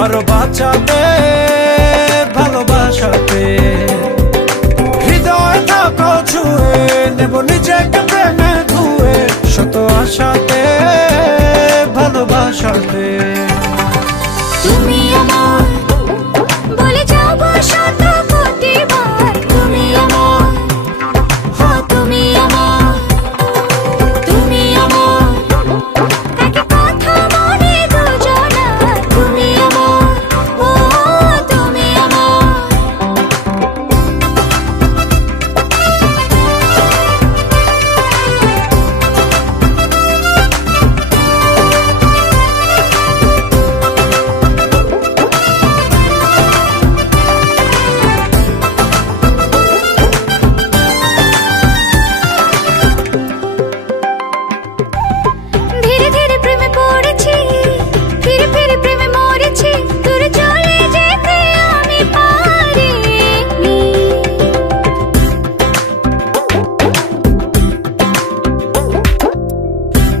পারো বাঁচাতে ভালোবাসাতে। হৃদয় থাকো ছুঁয়ে নেব নিজেকে প্রেমে ধুয়ে, শত আশাতে ভালোবাসাতে। তুমি আমার বলে যাবো শত কোটি বার, তুমি আমার, হ্যাঁ তুমি আমার, তুমি আমার, একই কথা মনে দুজনার, তুমি আমার, ও তুমি আমার। ধীরে ধীরে প্রেমে পড়েছি, ফিরে ফিরে প্রেমে মরেছি, দূরে চলে যেতে আমি পারিনি।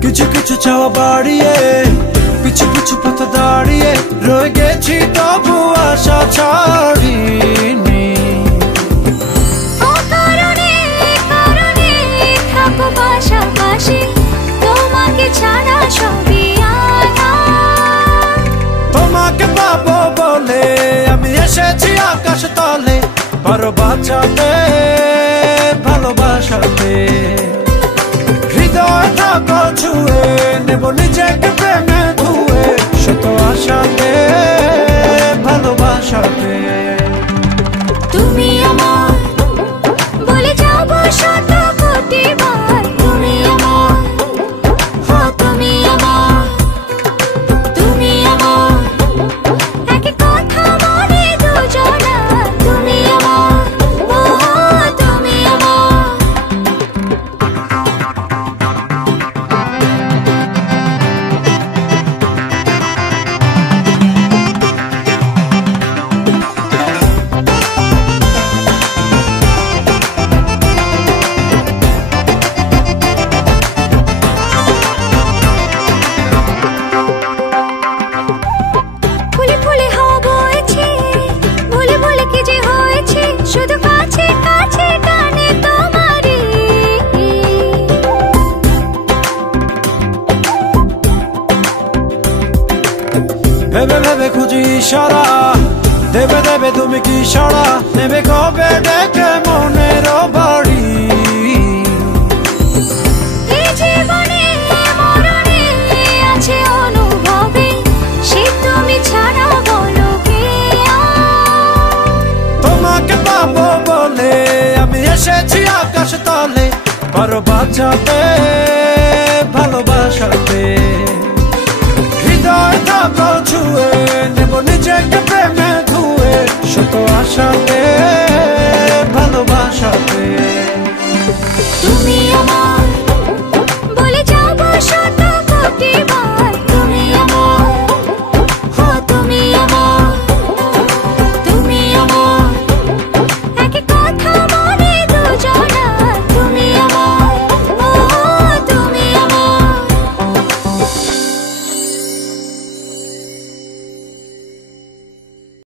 কিছু কিছু চাওয়া বাড়িয়ে, পিছু পিছু পথ দাঁড়িয়ে রয়ে গেছি, তবু আশা ছাড়িনি। অকারণে কারণে থাকো পাশাপাশি, তোমাকে ছাড়া সবই আনা। তোমাকে পাবো বলে আমি এসেছি আকাশ তলে, পারো বাঁচাতে ভালোবাসাতে। হৃদয় থাকো ছুঁয়ে নেব নিজেকে প্রেমে ধুয়ে, শত আশাতে ভালোবাসাতে। তুমি আমার বলে যাবো শত কোটি বার, তুমি আমার, হ্যাঁ তুমি আমার, তুমি আমার, একই কথা মনে দুজনার, তুমি আমার, ও তুমি আমার। ফুলে ফুলে হাওয়া বইছে, ভুলে ভুলে কি যে হয়েছে, শুধু কাছে কাছে টানে তোমারই। ভেবে ভেবে খুঁজি ইশারা, দেবে দেবে তুমি কি সাড়া, নেবে কবে ডেকে মনের বাড়ি। এই জীবনে মরণে আছে অনুভবে, সে তুমি ছাড়া বলো কে আর। তোমাকে পাবো বলে আমি এসেছি আকাশ তলে, পারো বাঁচাতে ভালোবাসাতে। হৃদয় থাকো ছুঁয়ে নেব নিজেকে প্রেমে ধুয়ে, শত আশাতে